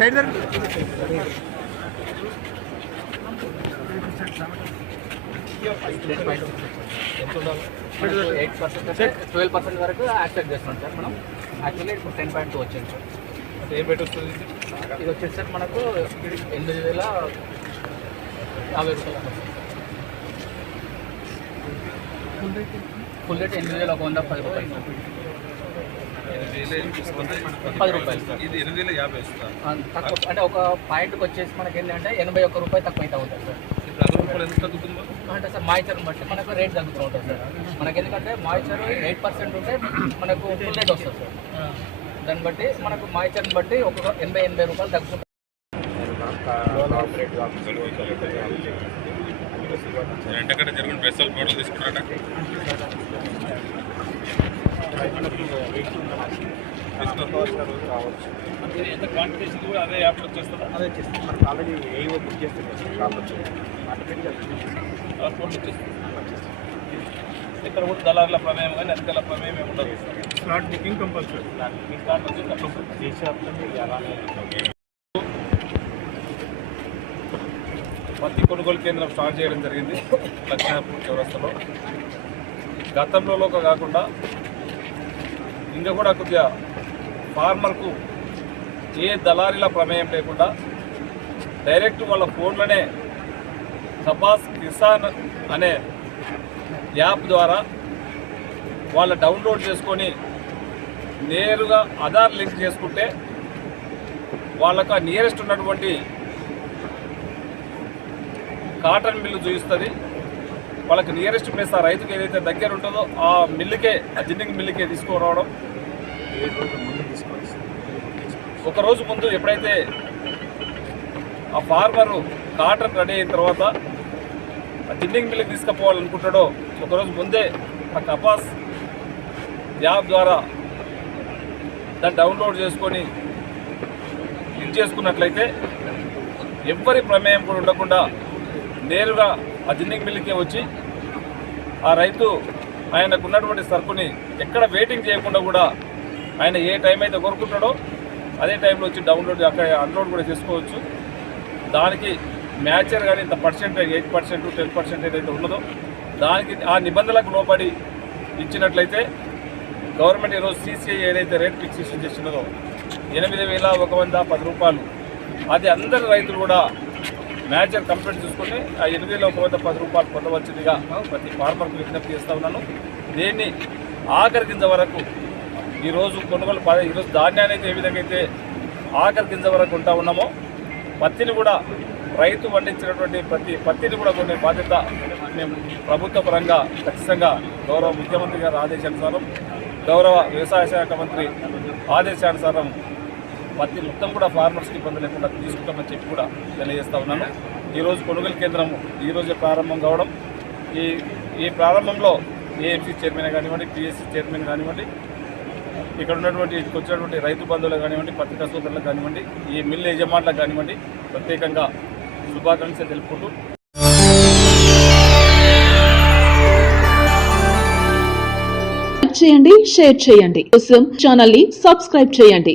Side eight percent twelve percent వరకు accept చేస్తున్నాం sir మనం. యాక్చువల్లీ ఇప్పుడు టెన్ పాయింట్ టూ వచ్చింది సార్. అంటే ఏం వస్తుంది ఇది? వచ్చేసి సార్ మనకు ఎనిమిది వేల యాభై రూపాయలు. ఫుల్ రేట్ ఎనిమిది వేల ఒక వంద పది రూపాయలు. పది రూపాయలు సార్. ఇది ఎనిమిది వేల యాభై వస్తుందా ఆ, తక్కువ అంటే ఒక పాయింట్కి వచ్చేసి మనకి ఏంటంటే ఎనభై ఒక్క రూపాయి తక్కువ అయితే ఉంటుంది సార్. అంటే సార్ మాయిచర్ని బట్టి మనకు రేట్ తగ్గుతూ ఉంటుంది సార్. మనకి ఎందుకంటే మాయిచర్ ఎయిట్ పర్సెంట్ ఉంటే మనకు ఫుల్ రేట్ వస్తుంది సార్. దాన్ని బట్టి మనకు మాయిచర్ని బట్టి ఒక ఎనభై ఎనభై రూపాయలు తగ్గుతుంది జరిగిన తీసుకుంటారా? ఎంత కూడా అదే యాప్లో అదే చేస్తాం మనకు ఆల్రెడీ ఏవో బుక్ చేస్తుంది కాబట్టి ఫోన్ వచ్చేస్తుంది. ఇక్కడ కూడా దళారుల ప్రమేయం కానీ అధికారుల ప్రమేయం ఏమి ఉండదు. స్లాట్ బుకింగ్ కంపల్సరీ వచ్చి అలానే పత్తి కొనుగోలు కేంద్రం స్టార్ట్ చేయడం జరిగింది. లక్ష్మీపూర్ చౌరస్తలో. గతంలో కాకుండా ఇంకా కూడా కొద్దిగా ఫార్మర్కు ఏ దళారీల ప్రమేయం లేకుండా డైరెక్ట్ వాళ్ళ ఫోన్లోనే సపాస్ కిసాన్ అనే యాప్ ద్వారా వాళ్ళ డౌన్లోడ్ చేసుకొని నేరుగా ఆధార్ లింక్ చేసుకుంటే వాళ్ళకు నియరెస్ట్ ఉన్నటువంటి కాటన్ మిల్లు చూపిస్తుంది. వాళ్ళకి నియరెస్ట్ ప్లేస్ ఆ రైతుకి ఏదైతే దగ్గర ఉంటుందో ఆ మిల్లుకే ఆ జిన్నింగ్ మిల్లుకే తీసుకురావడం ఒకరోజు ముందు రోజు ముందు ఎప్పుడైతే ఆ ఫార్మరు కాటన్ రెడీ అయిన తర్వాత ఆ జిన్నింగ్ మిల్లుకి తీసుకుపోవాలనుకుంటాడో ఒకరోజు ముందే ఆ కపాస్ యాప్ ద్వారా దాన్ని డౌన్లోడ్ చేసుకొని లింక్ చేసుకున్నట్లయితే ఎవరి ప్రమేయం కూడా ఉండకుండా నేరుగా ఆ జిన్నింగ్ మిల్లుకే వచ్చి ఆ రైతు ఆయనకు ఉన్నటువంటి సరుకుని ఎక్కడ వెయిటింగ్ చేయకుండా కూడా ఆయన ఏ టైం అయితే కోరుకుంటాడో అదే టైంలో వచ్చి డౌన్లోడ్ అక్కడ అన్లోడ్ కూడా చేసుకోవచ్చు. దానికి మ్యాచర్ కానీ ఇంత percentage eight percent ten percent ఏదైతే ఉన్నదో దానికి ఆ నిబంధనలకు లోపడి ఇచ్చినట్లయితే గవర్నమెంట్ ఈరోజు సీసీఐ ఏదైతే రేట్ ఫిక్సేషన్ చేసినదో ఎనిమిది వేల ఒక వంద పది రూపాయలు. అది అందరి రైతులు కూడా మ్యాచర్ కంప్లీట్ చూసుకుంటే ఆ ఎనిమిది వేల ఒక పది రూపాయలు పొందవచ్చుదిగా ప్రతి ఫార్మర్కు విజ్ఞప్తి చేస్తూ ఉన్నాను. దీన్ని ఆఖరి గింజ వరకు ఈరోజు కొనుగోలు ప- ఈరోజు ధాన్యాన్ని అయితే ఏ విధంగా అయితే ఆఖరి గింజ వరకు ఉంటా ఉన్నామో పత్తిని కూడా రైతు పండించినటువంటి ప్రతి పత్తిని కూడా కొన్ని బాధ్యత మేము ప్రభుత్వ పరంగా ఖచ్చితంగా గౌరవ ముఖ్యమంత్రి గారి ఆదేశానుసారం గౌరవ వ్యవసాయ శాఖ మంత్రి ఆదేశానుసారం పత్తి మొత్తం కూడా ఫార్మర్స్కి ఇబ్బంది లేకుండా తీసుకుంటామని చెప్పి కూడా తెలియజేస్తా ఉన్నాను. ఈరోజు కొనుగోలు కేంద్రం ఈరోజే ప్రారంభం కావడం ఈ ఈ ప్రారంభంలో ఏఎంసీ చైర్మన్ కానివ్వండి పిఎస్సీ చైర్మన్ కానివ్వండి ఇక్కడ ఉన్నటువంటి వచ్చినటువంటి రైతు బంధువులకు కానివ్వండి పత్రికా సోదరులకు కానివ్వండి ఈ మిల్ యజమానులకు కానివ్వండి ప్రత్యేకంగా శుభాకాంక్షలు తెలుపుకుంటూ చేయండి షేర్ చేయండి. కోసం ఛానల్ని సబ్స్క్రైబ్ చేయండి.